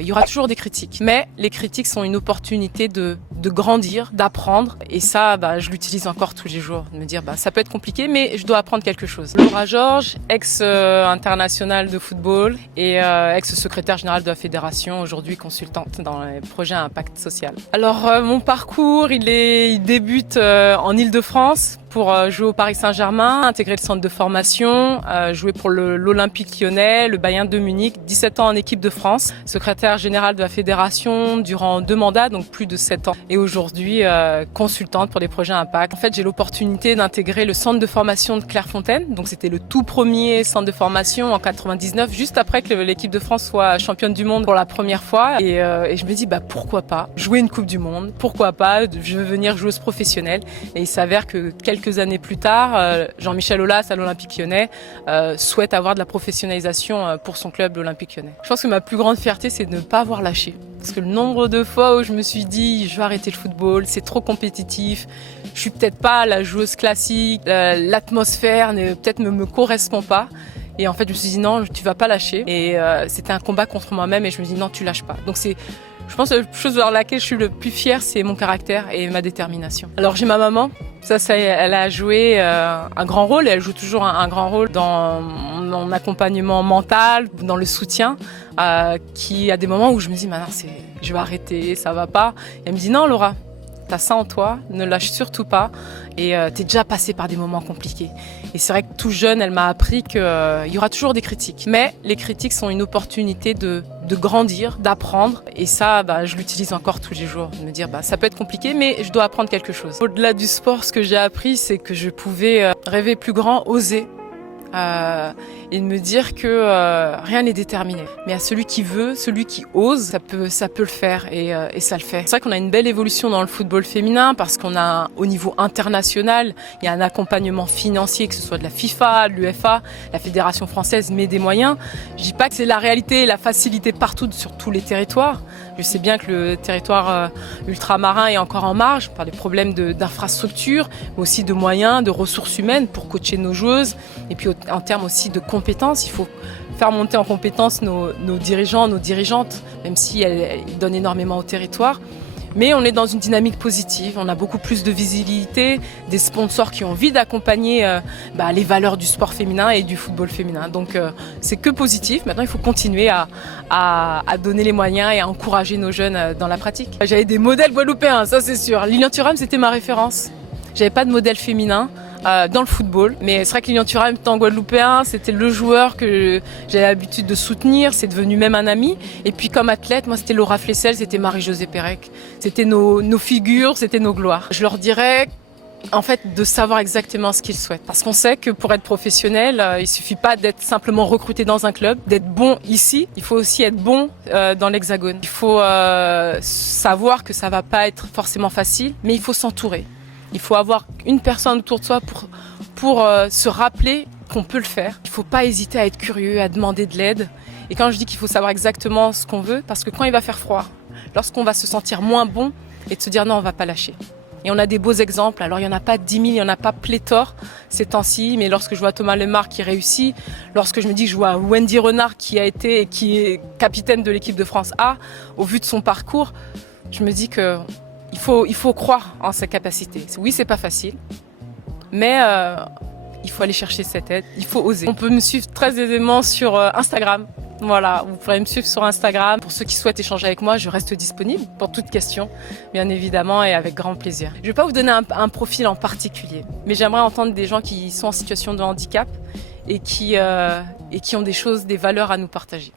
il y aura toujours des critiques. Mais les critiques sont une opportunité de grandir, d'apprendre. Et ça, je l'utilise encore tous les jours. De me dire, ça peut être compliqué, mais je dois apprendre quelque chose. Laura Georges, ex-internationale de football et ex-secrétaire générale de la fédération, aujourd'hui consultante dans les projets à impact social. Alors, mon parcours, il débute en Île-de-France pour jouer au Paris Saint-Germain, intégrer le centre de formation, jouer pour l'Olympique Lyonnais, le Bayern de Munich, 17 ans en équipe de France, secrétaire générale de la fédération durant 2 mandats, donc plus de 7 ans. Et aujourd'hui, consultante pour des projets à impact. En fait, j'ai l'opportunité d'intégrer le centre de formation de Clairefontaine. Donc c'était le tout premier centre de formation en 99, juste après que l'équipe de France soit championne du monde pour la première fois. Et je me dis, pourquoi pas jouer une Coupe du Monde? Pourquoi pas? Je veux venir joueuse professionnelle. Et il s'avère que quelques années plus tard, Jean-Michel Aulas à l'Olympique Lyonnais souhaite avoir de la professionnalisation pour son club, l'Olympique Lyonnais. Je pense que ma plus grande fierté, c'est de ne pas avoir lâché. Parce que le nombre de fois où je me suis dit, je vais arrêter le football, c'est trop compétitif, je suis peut-être pas la joueuse classique, l'atmosphère peut-être ne me correspond pas. Et en fait, je me suis dit non, tu vas pas lâcher. Et c'était un combat contre moi-même et je me dis non, tu lâches pas. Donc je pense que la chose vers laquelle je suis le plus fière, c'est mon caractère et ma détermination. Alors j'ai ma maman, elle a joué un grand rôle et elle joue toujours un grand rôle dans mon accompagnement mental, dans le soutien, qui a des moments où je me dis maintenant je vais arrêter, ça va pas. Et elle me dit non Laura, t'as ça en toi, ne lâche surtout pas et t'es déjà passée par des moments compliqués. Et c'est vrai que tout jeune, elle m'a appris qu'il y aura toujours des critiques. Mais les critiques sont une opportunité de grandir, d'apprendre. Et ça, je l'utilise encore tous les jours. De me dire, ça peut être compliqué, mais je dois apprendre quelque chose. Au-delà du sport, ce que j'ai appris, c'est que je pouvais rêver plus grand, oser. Et de me dire que rien n'est déterminé. Mais à celui qui veut, celui qui ose, ça peut le faire et ça le fait. C'est vrai qu'on a une belle évolution dans le football féminin parce qu'on a au niveau international, il y a un accompagnement financier, que ce soit de la FIFA, de l'UEFA, la Fédération française met des moyens. Je dis pas que c'est la réalité et la facilité partout sur tous les territoires. Je sais bien que le territoire ultramarin est encore en marge par des problèmes d'infrastructures, mais aussi de moyens, de ressources humaines pour coacher nos joueuses et puis en termes aussi de compétences, il faut faire monter en compétences nos dirigeants, nos dirigeantes, même si ils donnent énormément au territoire. Mais on est dans une dynamique positive, on a beaucoup plus de visibilité, des sponsors qui ont envie d'accompagner les valeurs du sport féminin et du football féminin. Donc c'est que positif, maintenant il faut continuer à donner les moyens et à encourager nos jeunes dans la pratique. J'avais des modèles guadeloupéens, ça c'est sûr. Lilian Thuram, c'était ma référence. J'avais pas de modèle féminin dans le football, mais c'est vrai que Lilian Thuram étant guadeloupéen, c'était le joueur que j'avais l'habitude de soutenir, c'est devenu même un ami. Et puis comme athlète, moi c'était Laura Flessel, c'était Marie-Josée Pérec, c'était nos figures, c'était nos gloires. Je leur dirais en fait de savoir exactement ce qu'ils souhaitent, parce qu'on sait que pour être professionnel, il suffit pas d'être simplement recruté dans un club, d'être bon ici, il faut aussi être bon dans l'Hexagone. Il faut savoir que ça va pas être forcément facile, mais il faut s'entourer. Il faut avoir une personne autour de soi pour se rappeler qu'on peut le faire. Il ne faut pas hésiter à être curieux, à demander de l'aide. Et quand je dis qu'il faut savoir exactement ce qu'on veut, parce que quand il va faire froid, lorsqu'on va se sentir moins bon, et de se dire non, on ne va pas lâcher. Et on a des beaux exemples. Alors il n'y en a pas 10 000, il n'y en a pas pléthore ces temps-ci, mais lorsque je vois Thomas Lemar qui réussit, lorsque je me dis que je vois Wendy Renard qui a été et qui est capitaine de l'équipe de France A, au vu de son parcours, je me dis que il faut croire en ses capacités. Oui, c'est pas facile, mais il faut aller chercher cette aide, il faut oser. On peut me suivre très aisément sur Instagram. Voilà, vous pourrez me suivre sur Instagram. Pour ceux qui souhaitent échanger avec moi, je reste disponible pour toute question, bien évidemment, et avec grand plaisir. Je ne vais pas vous donner un profil en particulier, mais j'aimerais entendre des gens qui sont en situation de handicap et qui ont des valeurs à nous partager.